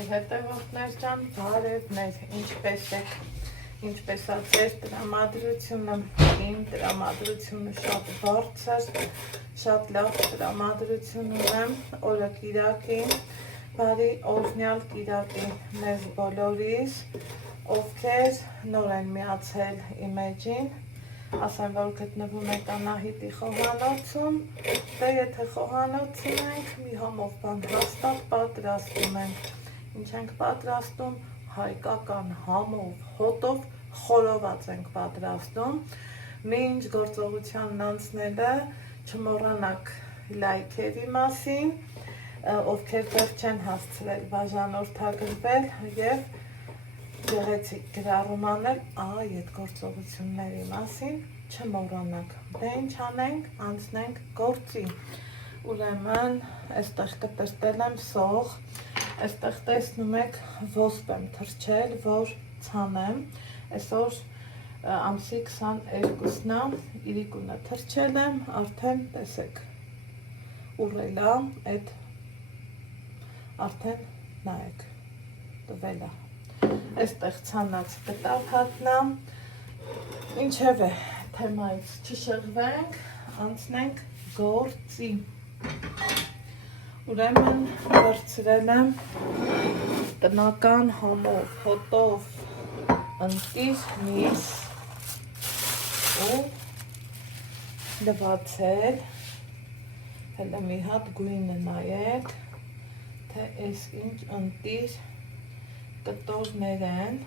Սիրելի հետևորդներ ջան, բարևներ, ինչպես եք, ինչպես է ձեր տրամադրությունը, իմ տրամադրությունը շատ բարձր, շատ լավ տրամադրություն ունեմ, օրը կիրակին, բարի օրհնյալ կիրակի մեզ բոլորիս, ովքեր նոր են միացել իմ էջին, ասեմ, որ գտնվում եք Անահիտի խոհանոցում, դե եթե խոհանոցում ենք, մի համով բան հաստատ պատրաստում ենք, ինչ ենք պատրաստում, հայկական համով, հոտով խորոված ենք պատրաստում, մինչ գործողությանն անցնելը չմոռանաք լայքերի մասին, ովքեր դեռ չեն հասցրել բաժանորդագրվել և գեղեցիկ գրառում անել այդ գործողությունների մասին չմոռանաք, դե ինչ անենք, անցնենք գործի, ուրեմն այստեղ կտրտել եմ սող, այստեղ տեսնում եք ոսպ եմ թրջել, որ ցանեմ, այսօր ամսի 22-ն է, իրիկունը թրջել եմ, արդեն տեսեք, ուռել է, այդ արդեն նայեք, տվել է, այստեղ ցանած կտավ հատնա, ինչև է, թեմայից չշղվենք, անցնենք գործի, ուրեմն վերցրել եմ տնական համով, հոտով, ընտիր միս ու լվացել, հելը մի հատ գույնը նայեք, թե այս ինչ ընտիր կտորներ են,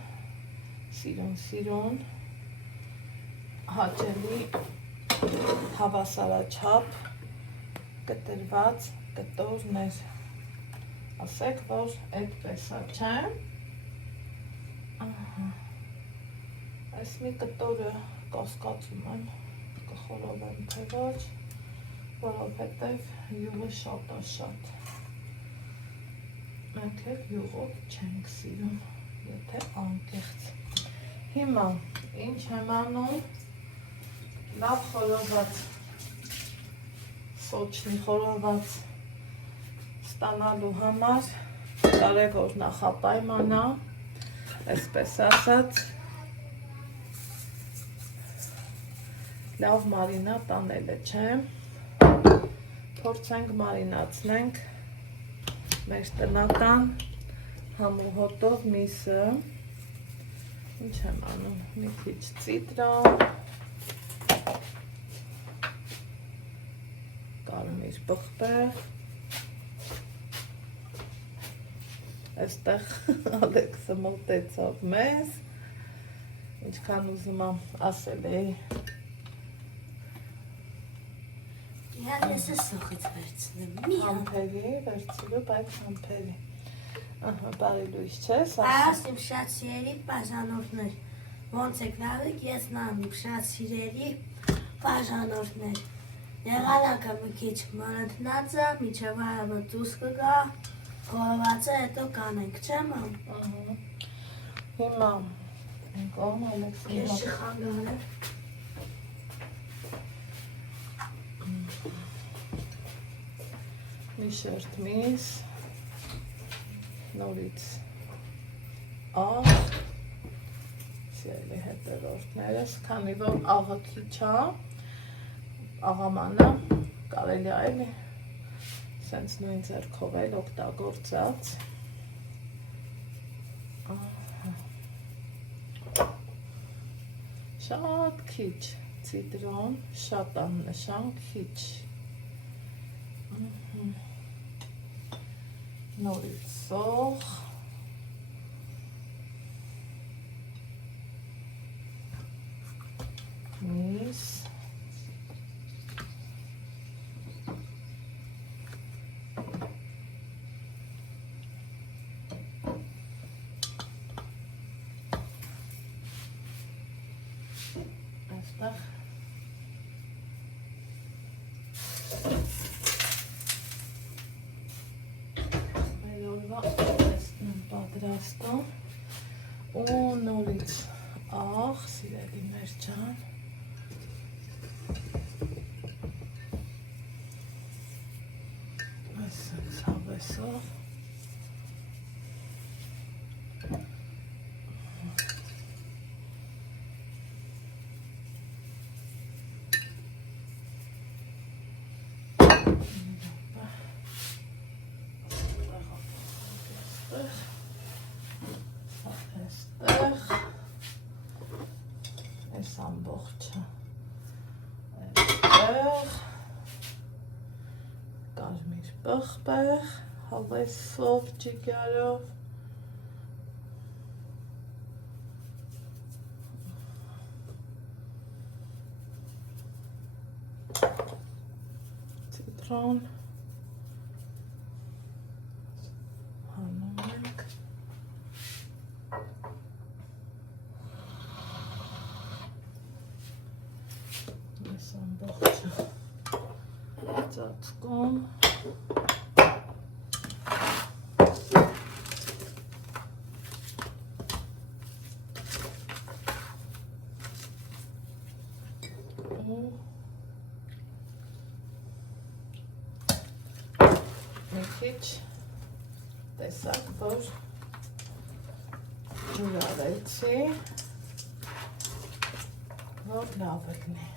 սիրուն, հաճելի հավասարաչափ կտրված կտորներ, ասեք, որ այդպես է, չէ, այս մի կտորը կասկածում եմ, կխորովեմ թե ոչ, որովհետև յուղը շատ է շատ, մենք էլ յուղով չենք սիրում, եթե անկեղծ, հիմա ինչ եմ անում, լավ խորոված, սոչնի խորոված ստանալու համար, կարևոր նախապայման է, այսպես ասած, լավ մարինատ անելը, չէ, փորձենք մարինացնենք մեր տնական համուհոտով միսը, ինչ եմ անում, մի քիչ ցիտրոն, կարմիր պղպեղ, այստեղ Ալեքսը մոտեցավ մեզ, ինչքան ուզում եմ ասել էի, ես է սոխից վերցնեմ, մի համպերի, վերցրու, բայց համպերի, բարի լույս չես, ասում իմ շատ սիրելի բաժանորդներ, ոնց եք նավիկ, ես նամ իմ շատ սիրելի բաժանորդներ, եղանակը մի քիչ մանըթնած է, միջև այավը դուս կգա, խորովածը հետո կանենք, չեմ ամ? Հիմա, կողմ Ալեքսի Ես շխանգալ է, մի շերտ միս, նորից աղ, սիրելի հետևորդներս, քանի որ աղը քիչ է, աղամանը կարելի է էլի, սենց նույն ձեռքով էլ օգտագործած, շատ քիչ ցիտրոն, շատ աննշան քիչ, նորից սող, միս, այստեղ պատրաստում ու նորից աղ, սիրելի մեր ջան, այսպես հավեսով Այս ամբողջը այդտեղ կարմիր պղպեղ հավեսով ջիգարով ցիտրոն հանում ենք այս ամբողջը ծածկում մի քիչ տեսակ, որ ջուր արեցի, որ լավ լինի։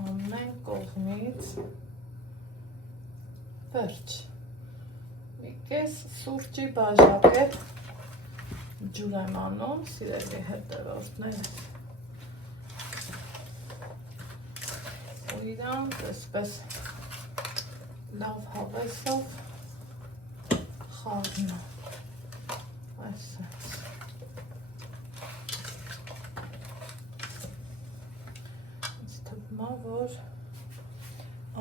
Ամեն կողմից վերջ։ Մի կես սուրճի բաժակեր ջուր եմ անում, սիրելի հետևորդներ։ Ու իրան այսպես լավ հավեսով խառնում։ Այսպես։ Ինձ թվում է, որ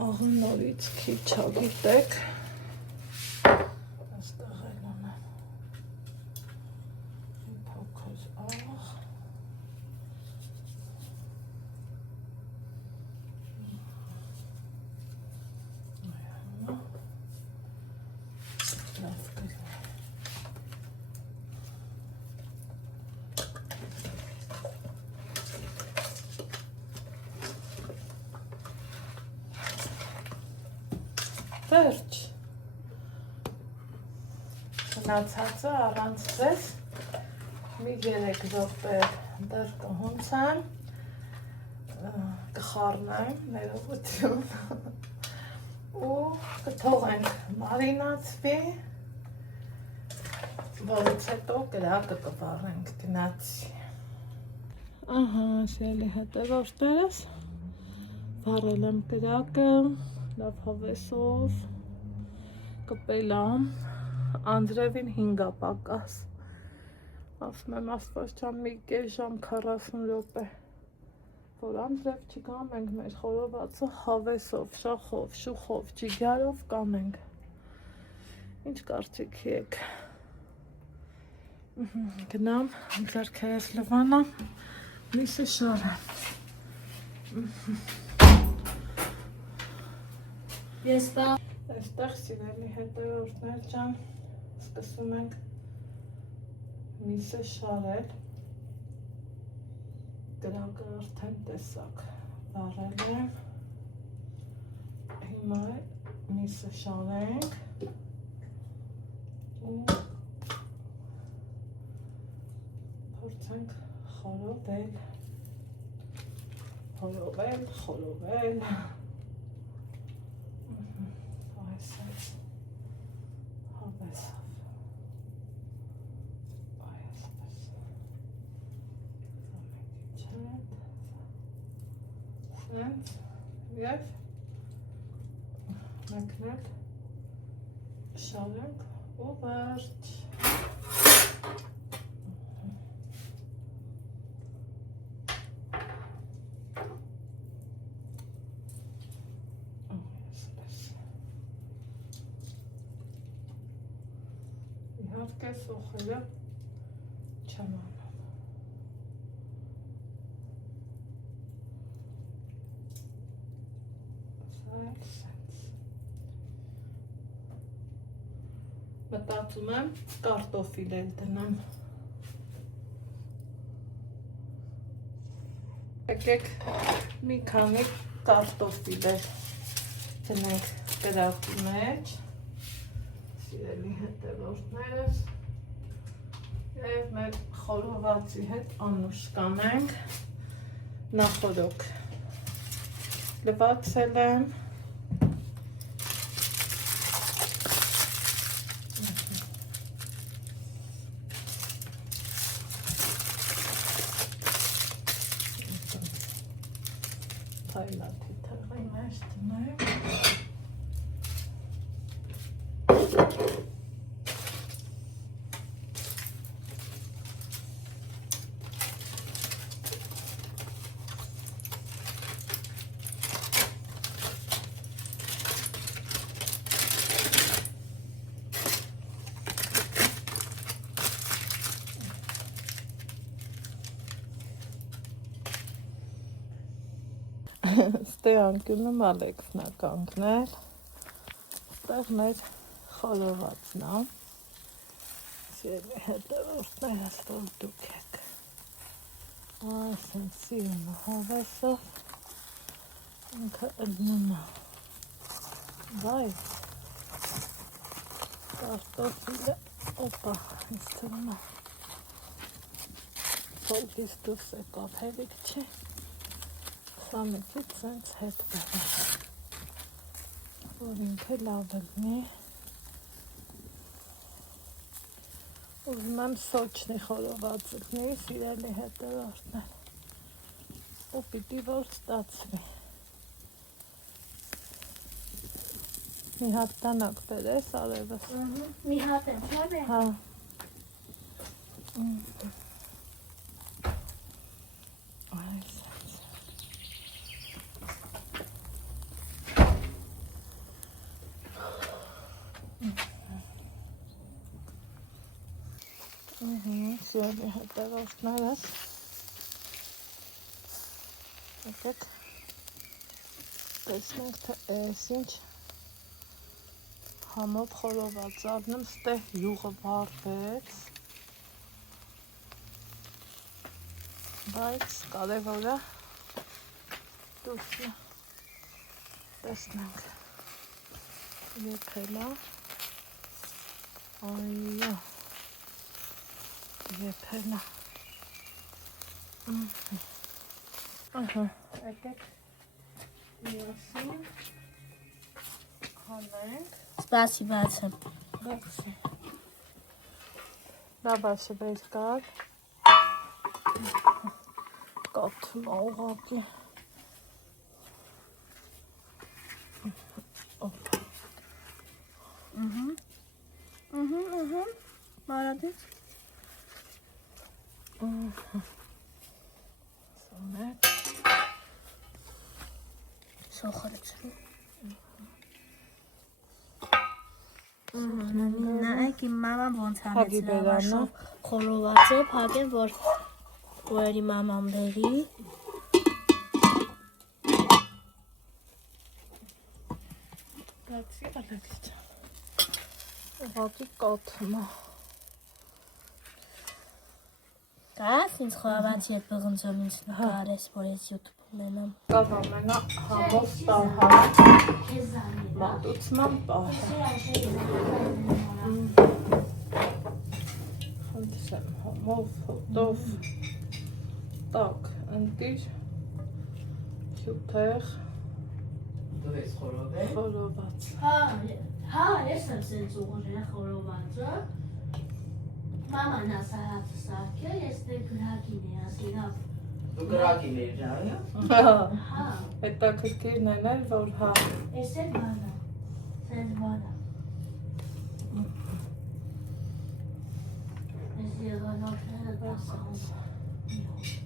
աղը նորից քիչ չգիտեք։ Այստեղ էլ ունեմ մի փոքր աղ։ Լավ կլինի։ Վերջ։ Մնացածը առանց ձեզ մի 3 րոպե դեռ կհունցեմ, կխառնեմ ներողություն ու կթողենք մարինացվի, որից հետո կրակը կվառենք գնացի։ Ահա, սիրելի հետևորդներս, վառել եմ կրակը, լավ հավեսով, կպել եմ, անձրևին 5 պակաս, ասում եմ աստված ջան մի կես ժամ 40 րոպե, որ անձրև չկա, մենք մեր խորովածը հավեսով, շախով, շուխով, ջիգարով կանենք, ինչ կարծիքի եք, գնամ, ձեռքերս լվանամ, միսը շարեմ, Ես բա այստեղ սիրելի հետևորդներ ջան, սկսում ենք միսը շարել, կրակը արդեն տեսակ վառել եմ, հիմա միսը շարենք ու փորձենք խորովել, խորովել, այսպես հավեսով, այսպես, սենց և մեկնել շարենք ու վերջ։ Իհարկե սոխելը չեմ անում։ Սենց։ Մտածում եմ կարտոֆիլ էլ դնեմ։ Եկեք մի քանի կարտոֆիլեր դնենք կրակի մեջ, սիրելի հետևորդներս, և մեր խորովածի հետ անուշ կանենք, նախորոք լվացել եմ, թայլաթի թղի մեջ դնենք, ստե անկյունում Ալեքսն է կանգնել, ստեղ մեր խորովածն է, սիրելի հետևորդներս, որ դուք եք, այսեն սիրուն հավեսով, ինքը ըլնում է, բայց կարտոֆիլը, օպա, ինձ թվում է, փոլվից դուրս եկավ, հերիք չի, սամեցից սենց հետ բեղը, որ ինքը լավ ելնի, ուզում եմ սոչնի խորոված ելնի, սիրելի հետևորդներ, ու պիտի որ ստացվի, մի հատ տանակ բերես արևս, մի հատ եմ, չավ է։ հա, այս սիրելի հետևորդներս, եկեք տեսնենք, թե այս ինչ համով խորոված առնեմ, ստեղ յուղը վառվեց, բայց կարևորը դուրսը տեսնենք, եփելա, այո, եփելա, եկեք միասին հանենք, Спасибо, отцем. բացի, դաբասը բեր կար, կաթում ուղակի, Молодец. սոմետ, Սոխարից։ Նայեք իմ մաման ոնց Հագի հանեց բերանը։ լավաշով խորովածը, փակեմ, որ իմ մաման բերի։ բացի Ալեքս ջան, ուղղակի կաթում է, Կարաս ինձ խորովածի հետ բղնձում ինձ նկարես, որ ես YouTube ունենամ։ կար ամենա համով պահար, մատուցման պահը, խնդրեմ համով, հոտով, տակ, ընտիր, հյութեղ, խորոված, Հա, ես եմ սենց ուղղել խորովածը։ Մաման ասաց սարքել, ես դե գրակին էի ասիրավ։ Դու գրակին էի ջանը։ Հա, հետաքրքիրն են էլ, որ հա, ես էլ բանա, սենց բանա։ Ես եղանորդները դասաղում։